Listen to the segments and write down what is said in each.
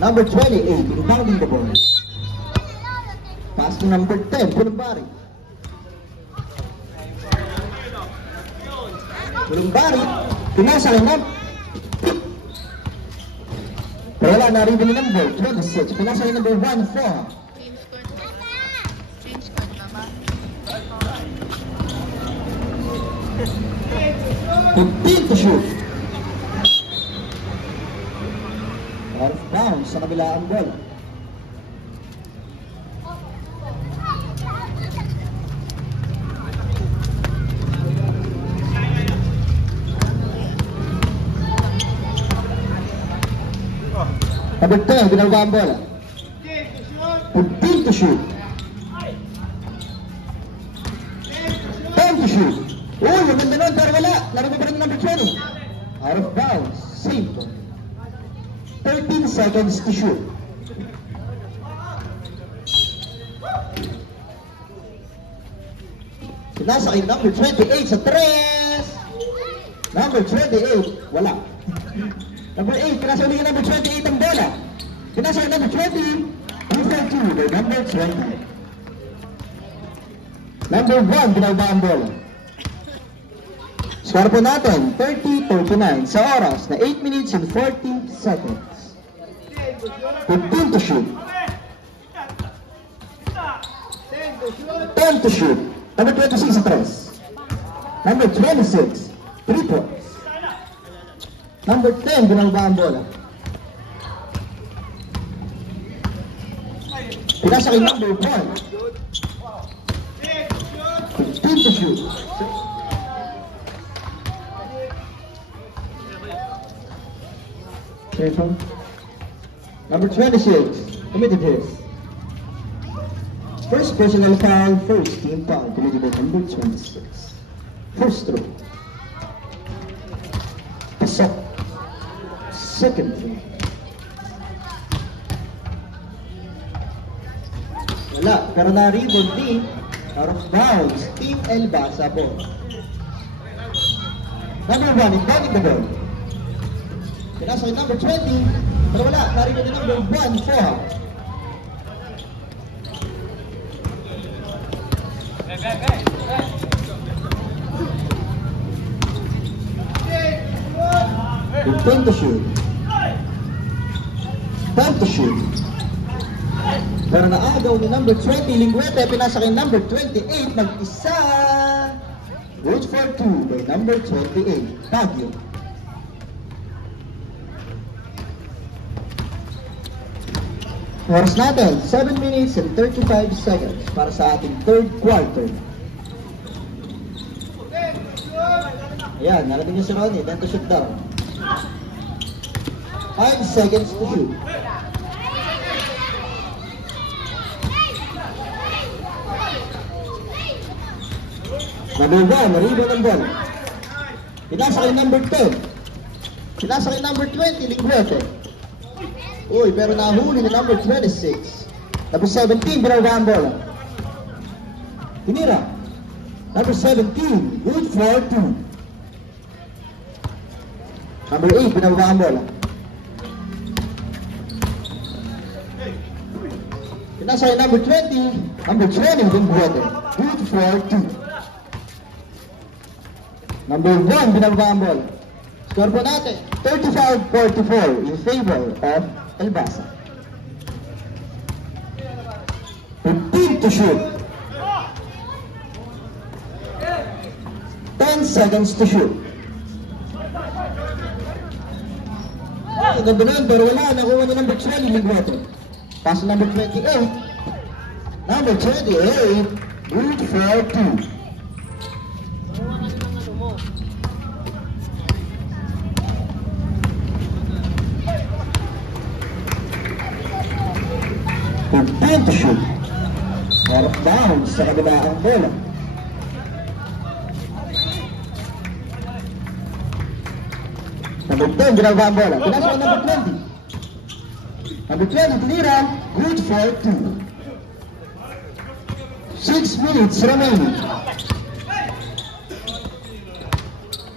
Number 28, rebounding the ball. Pass to number 10, Pulumbari. Pulumbari, pinasa lang up. Pero wala, na-rebound ni number 26. Pinasa lang number 1-4. 15 to shoot. Out of bounds sa kabila ang bola. Number 10, ginagawa ang bola. 15 to shoot. 10 to shoot. Uy, yung ganda nun, pero wala. Laro pa rin number 20. Out of bounds. Save point. 13 seconds to shoot. Pinasa kay number 28 sa 3. Number 28, wala. Number 8, pinasa ulit number 28 ang bola. Pinasa kay number 20. Number 2 by number 20. Number 1, ginagawa ang bola. Score po natin, 30-39 sa oras na 8 minutes and 40 seconds. 15 to shoot. 10 to shoot. Number 26 sa 3. Number 26, 3 points. Number 10, ginagawa ang bola. Pinasa kay number 1. 15 to shoot. Number 26, committed his first personal foul, first team foul, committed by number 26. First throw. Pasok. Second throw. Wala, pero na-rebound ni out of bounds, Team Elbasa po. Number 1, inbounding the ball. Pinasa kay number 20, pero wala, narito din number 1, 4. Time to shoot. Time to shoot. Pero naagaw ni number 20, Linguete, pinasa kay number 28, mag-isa. Good for 2 by number 28, Baguio. Oras natin, 7 minutes and 35 seconds para sa ating third quarter. Ayan, narating niyo si Ronnie, then to shoot down. 5 seconds to shoot. Number 1, rebound ang ball. Pinasa kay number 10. Pinasa kay number 20, Linguete. Uy, pero nahuli ni number 26. Number 17, binawa ang bola. Tinira. Number 17, good for 2. Number 8, binawa ang bola. Pinasa kay number 20. Number 20, Linguete. Good for 2. Number 1, binawa ang bola. Score po natin, 35-44 in favor of Elbasa. 15 to shoot. 10 seconds to shoot. Ganda nun, pero wala. Nakuha ni number 20, Linguete. Pass number 28. Number 28, good for 2. Time to shoot. Out of bounds sa kabila ang bola. Number 10, ginagawa ang bola. Pinasa ko number 20. Number 20, tinira. Good for 2. 6 minutes remaining.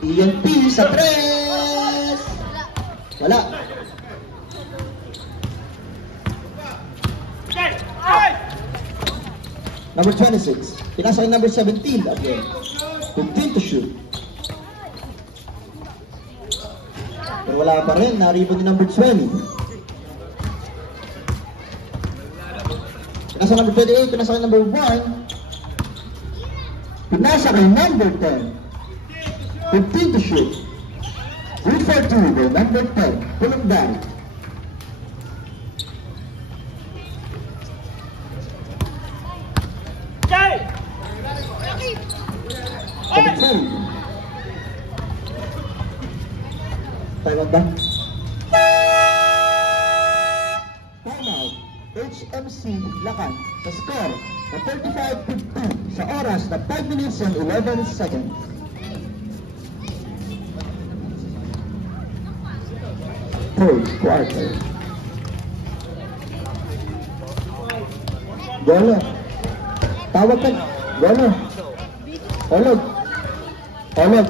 ENP sa 3. Wala. Number 26. Pinasa kay number 17 again. 15 to shoot. Pero wala pa rin. Na-rebound ni number 20. Pinasa number 28. Pinasa kay number 1. Pinasa kay number 10. 15 to shoot. Good for 2 by number 10. Pulong down. Time out ba? Time out. HMC Lakan sa score na 35-15 sa oras na 5 minutes and 11 seconds. Third quarter. Golo. Tawag ka. Golo. Olog. Olog.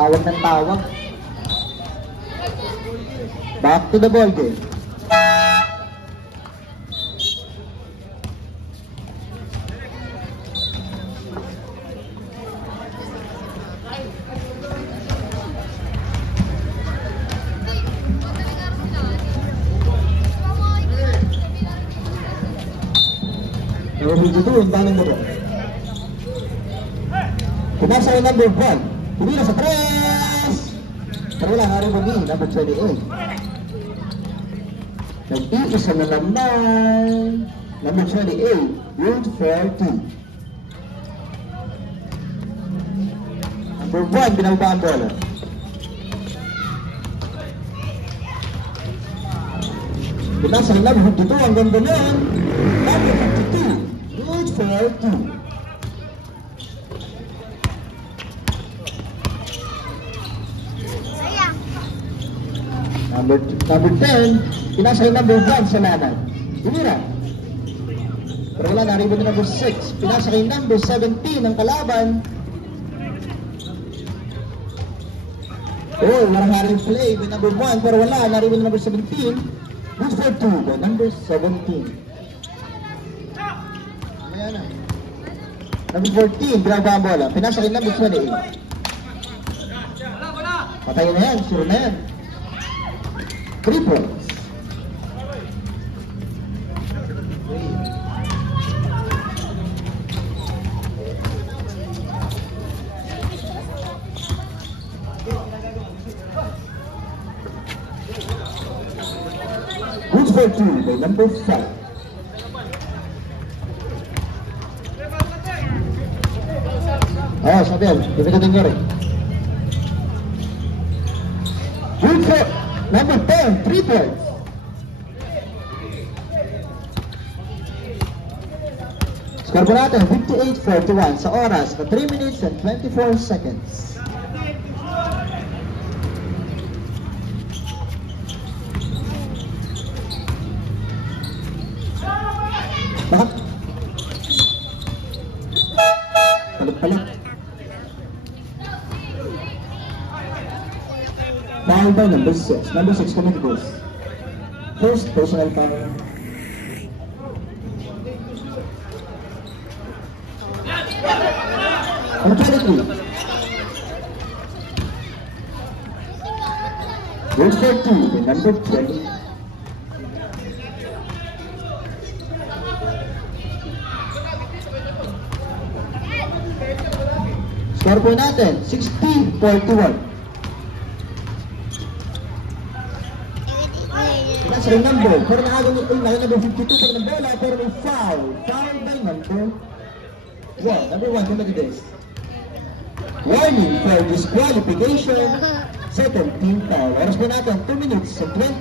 Tawag ng tawag. Back to the ball game. Dito yung tanong mo. Pinasa yung number 1. Pumila sa 3. Pero wala nga rin mami, number 28. Nag-iisa na naman. Number 28, good for 2. Number 1, binaba ang bola. Pinasa yung number 52, ang ganda nun. Number 52. Good for 2. Number 10, pinasa yung number 1 sa lanan. Tumira. Pero wala, na-rebound yung number 6. Pinasa kay number 17 ng kalaban. Oh, marang-haring play by number 1. Pero wala, na-rebound yung number 17. Good for 2 by number 17. Ayan na. Number 14, binaba ang bola. Pinasa kay number 28. Patayin na yan, sure na yan. 3 points. Good for 2 by number 5. Oh, sabi yan. Ibigatan nyo rin. Good for number 10, 3 points. Score po natin, 58-41 sa oras na 3 minutes and 24 seconds. Bakit? Palit-palit. Foul by number 6. Number 6 coming goes. First personal foul. Number 23. Goes for 2 by number 20. Score po natin, 60-41. That's the number. Pero number 52 pa ng bola, pero may foul. Foul by number 1. Number 1, committed this. Warning for disqualification. Second team foul. Oras po natin, 2 minutes and 20.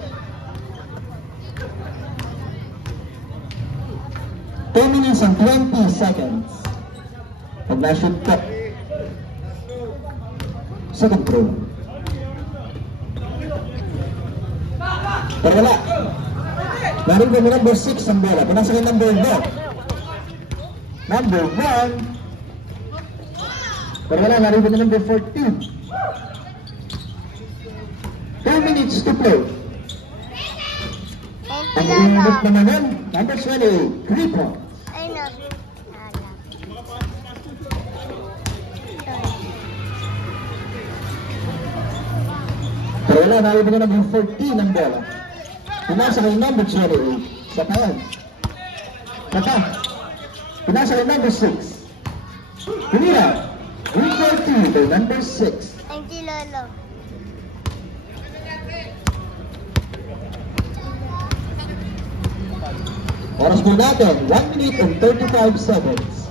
2 minutes and 20 seconds. Pag na-shoot po. Second throw. Pero wala. Naribo ni number 6 ang bola. Pinasa kay number 1. Number 1. Pero wala, naribo ni number 14. 2 minutes to play. Ang init naman yan. Number 28. 3 points. Pero wala, naribo ni number 14 ang bola. Pinasa kay number 28. Sa taon. Saka. Pinasa kay number 6. Pinira. Number 2 to number 6. Ang kilala. Oras po natin, 1 minute and 35 seconds.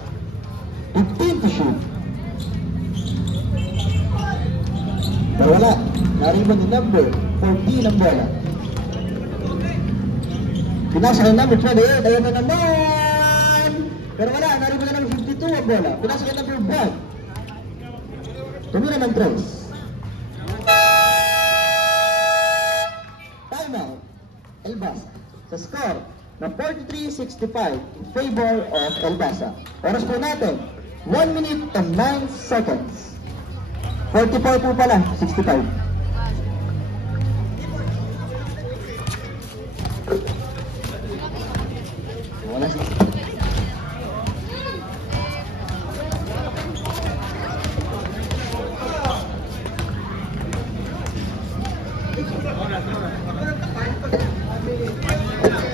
15 to shoot. Pero wala, nariban ni number 14 ang bola. Pinasa kay number 28, ayun na naman! Pero wala, nariban na number 52 ang bola. Pinasa kay number 1. Tumira ng 3. Timeout. Elbasa. Sa score na 43-65 in favor of Elbasa. Oras po natin, 1 minute and 9 seconds. 44 po pala, 65. Wala siya.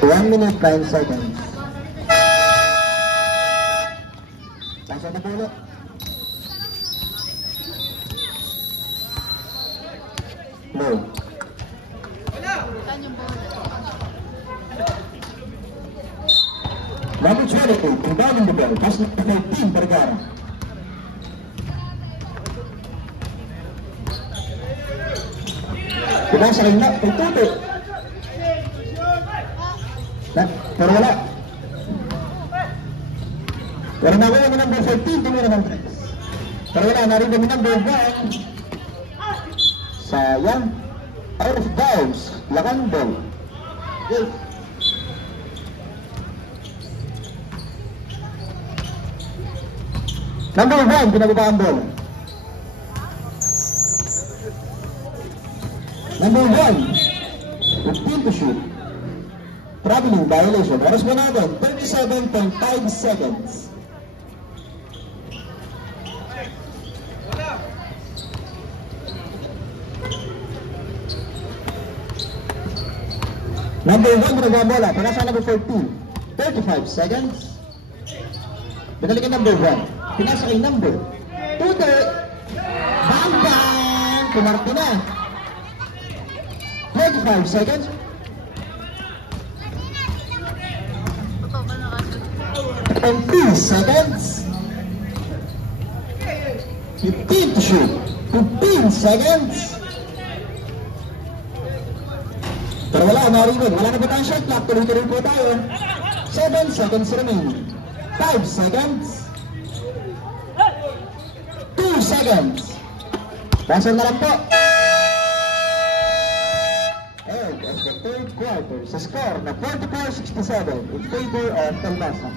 One minute, 9 seconds. Pasok na po ulit. Low. Number 28, rebounding the ball. Pass na 13, Vergara. Pinasa kay Tuto. Pero wala. Pero nakuha mo number 14, tumira ng 3. Pero wala, narinig mo number 1. Sayang. Out of bounds. Lakang ball. Okay. Number 1, pinababa ang ball. Number 1, 15 to shoot. Traveling violation. Oras mo natin, 37.5 seconds. Number 1, binaba bola. Pinasa number 14. 35 seconds. Binalikan number 1. Pinasa kay number 2. Bang bang! Pumarti na. 25 seconds. 2 seconds. 15 to shoot. 15 seconds. Pero wala, narinig. Wala na po tayong shot clock. Tuloy-tuloy po tayo. 7 seconds remaining. 5 seconds. 2 seconds. Pasal na lang po. End of the third quarter. Sa score na 44-67 in favor of Elbasa.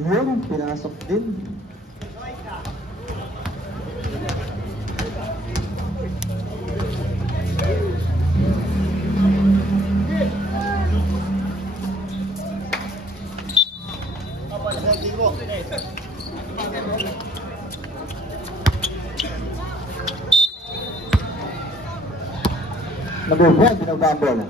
Yun, pinasok din. Number 1, binaba ang bola.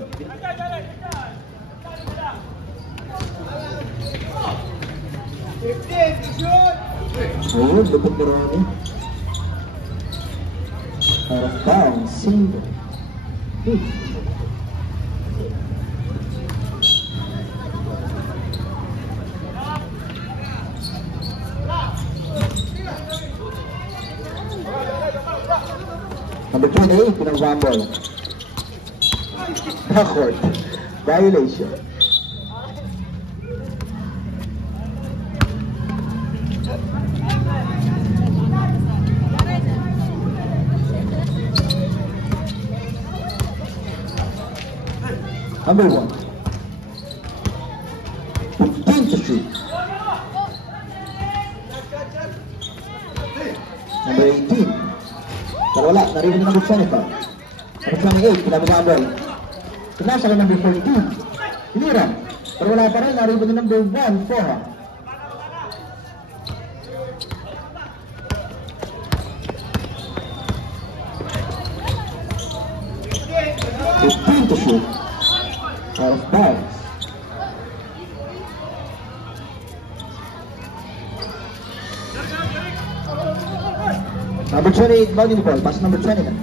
Ayun, lupit na rin. Out of bounds, single. Number 28, pinang-rumble. Backward. Violation. Number 1. 15 to shoot. Number 18. Pero wala, narinig ng number 25. Number 28, pinabababal. Pinasa ka number 42. Hinira. Pero wala pa rin, narinig ng number 1, Foha. 15 to shoot. Out of bounds. Number 28, bounding ball. Pass number 20 na.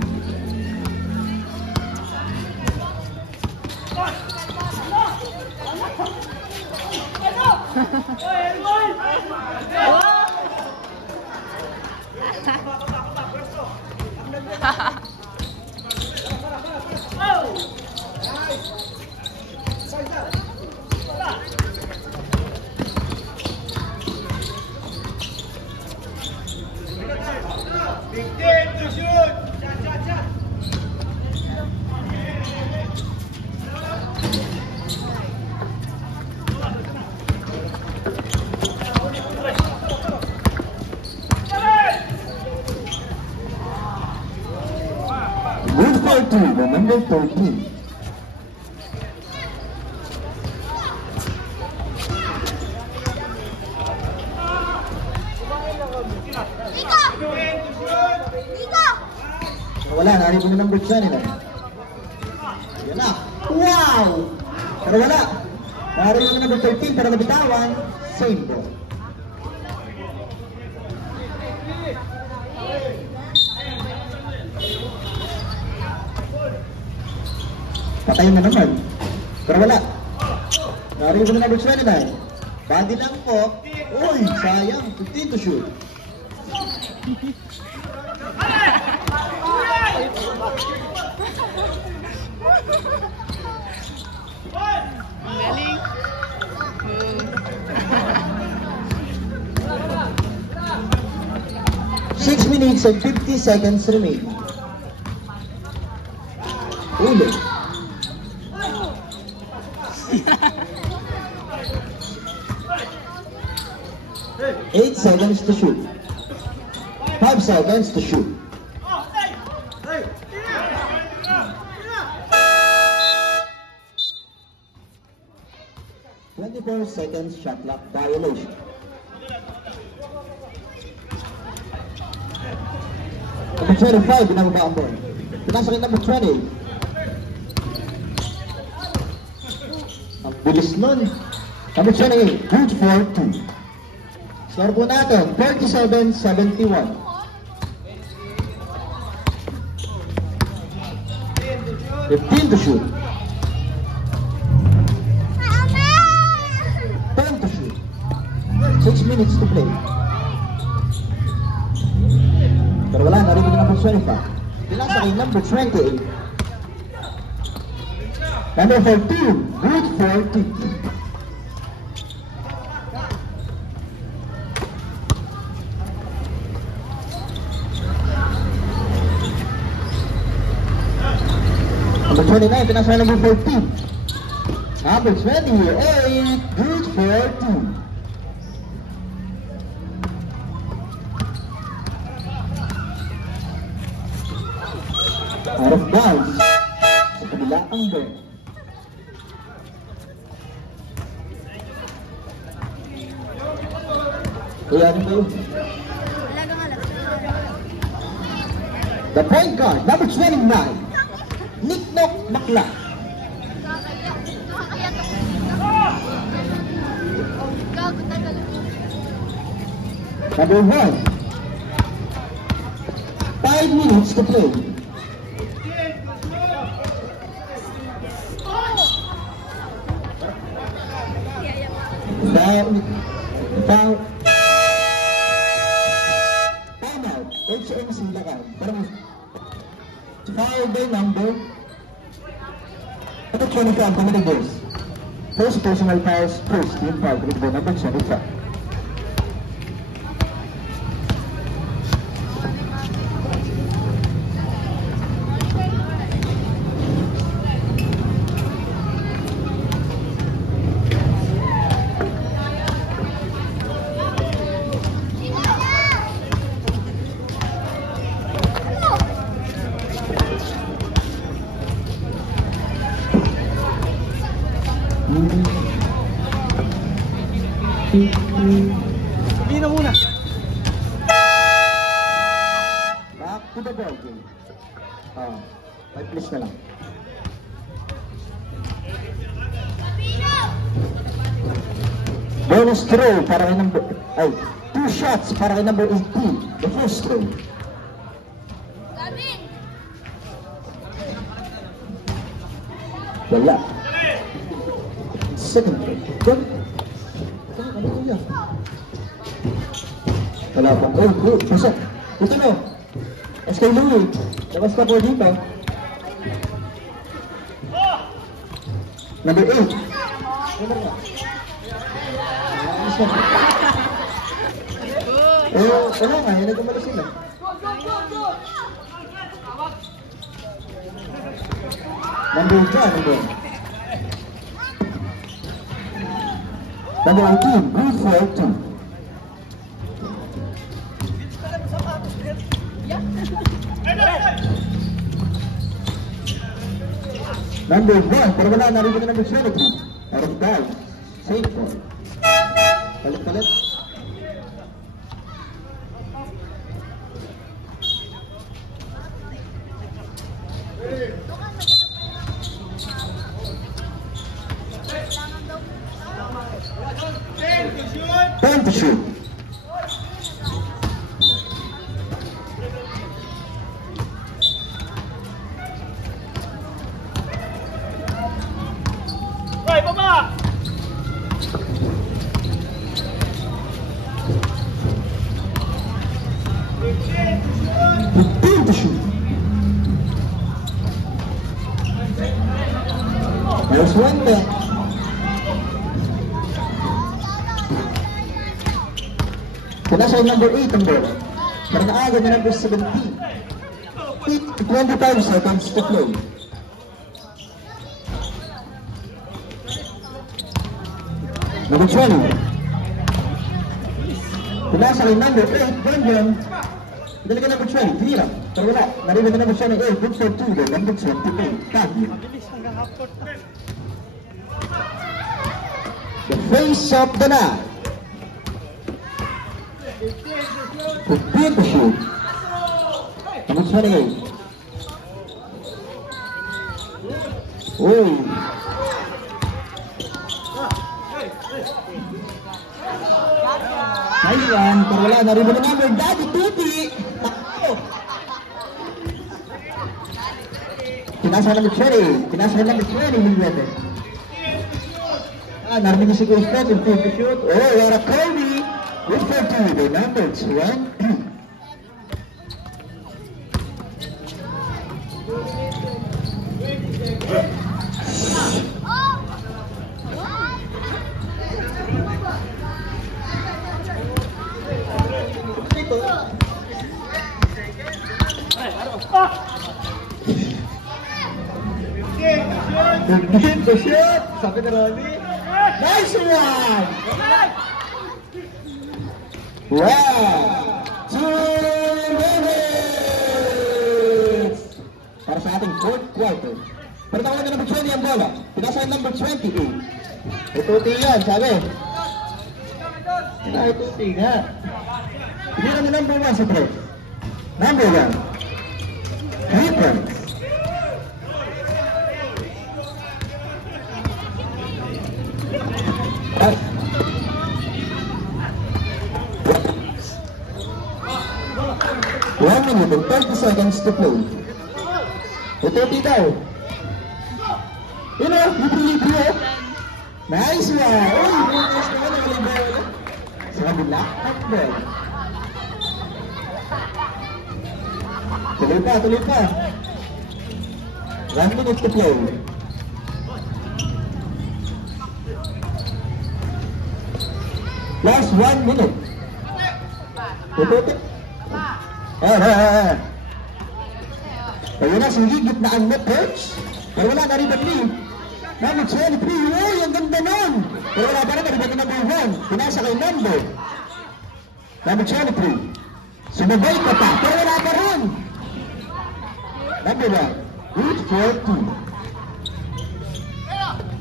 Good for 2, the number 13. Wala, narinig mo na number 20 na. Yan na. Wow! Pero wala. Narinig mo na number 13 pero nabitawan. Same ball. Patayin na naman. Pero wala. Narinig mo na number 29. Body lang po. Uy, sayang. 15 to shoot. Galing. 6 minutes and 50 seconds remaining. Ulo. 8 seconds to shoot. 5 seconds to shoot. 24 seconds shot clock violation. Number 25, binababa ang ball. Pinasa kay number 20. Ang bilis nun. Number 28, good for 2. Score po natin, 47-71. $15 to shoot. 10 to shoot. 6 minutes to play. Pero wala, narinig na number 25. Pinasa kay number 28. Number 14, good for 2. Number 29, pinasa kay number 14. Number 28, good for 2. Out of bounds. Sa kabila ang ball. Kaya ano ba yun? The point guard, number 29. Niknok Bakla. Number 1. 5 minutes to play. Foul. Time out. HMC lakad. Parang foul by number 25 committed goals. First personal fouls first. Team foul committed by number 25. Sabihin na muna. Back to the ball game. 5 plus na lang. Bonus throw para kay number 2 shots para kay number 18. The first throw. Wala. Second throw. Wala pa. Oh, pasok. Ito no. SK Louie. Labas ka po dito. Number 8. Wala nga. Yan nagkamala sila. Number 10. Number 18. Good for 2. Number 1, pero wala, narito na number 23. Out of bounds. Safe ball. Palit-palit. Time to shoot. Hoy, baba! 15 to shoot. There's one back. Nasa number 8 ang bola. Para naaga na number 17. 25 seconds to play. Number 20. Nasa number 8, Brandon. Dali ka number 20, tira. Pero wala, narinig ka number 28, good for 2, then number 28, Tagi. The face of the night. 15 to shoot. Number 28. Uy. Ayan, pero wala, narinig na number, Daddy Tuti. Tinasa number 20. Tinasa number 20, Miguel. Narinig si Coach Pat, yung 50 shoot. Oh, what a Kobe. Good for 2, the number 1. Good to shoot. Sabi na Ronnie. Nice one! Wow! 2 minutes! Para sa ating 4th quarter. Pero tawagan na number 20 ang bola. Pinasa yung number 28. Ito yan, sabi. Ito nga. Hindi na number 1 sa play. Number 1. 3 points. One minute and 30 seconds to play. Ito daw. You know, you believe you. Nice one! Uy, bukas naman ang volleyball. Sa kabila, handball. Tuloy pa, tuloy pa. 1 minute to play. Last 1 minute. Puputik. Ayun na, sumigit na ang net coach. Pero wala na rin ang lead. Number 23, uy, ang ganda nun. Pero wala pa rin, naribag na number 1. Pinasa kay number 23. Sumabay ka pa, pero wala pa rin. Number 1, good for 2.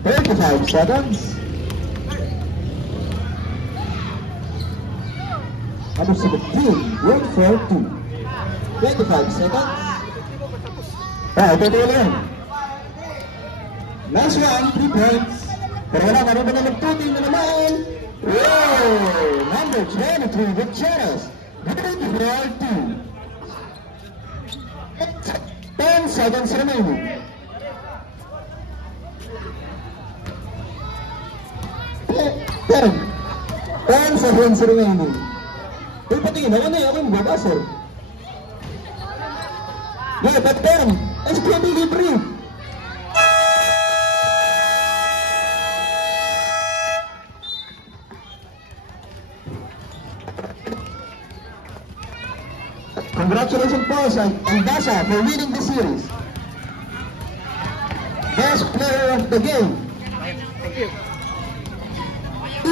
35 seconds. Number 17, good for 2. 25 seconds. Ito lang. Last one, 3 points. Pero wala, naroon na nagtuting na naman. Wow! Number 23, Gutierrez. Good for 2. 10 seconds remaining. 10 seconds remaining. Uy, patingin ako na yung babasol. Yeah, but 10. SPM libre. Congratulations po sa Aldasa for winning the series. Best player of the game.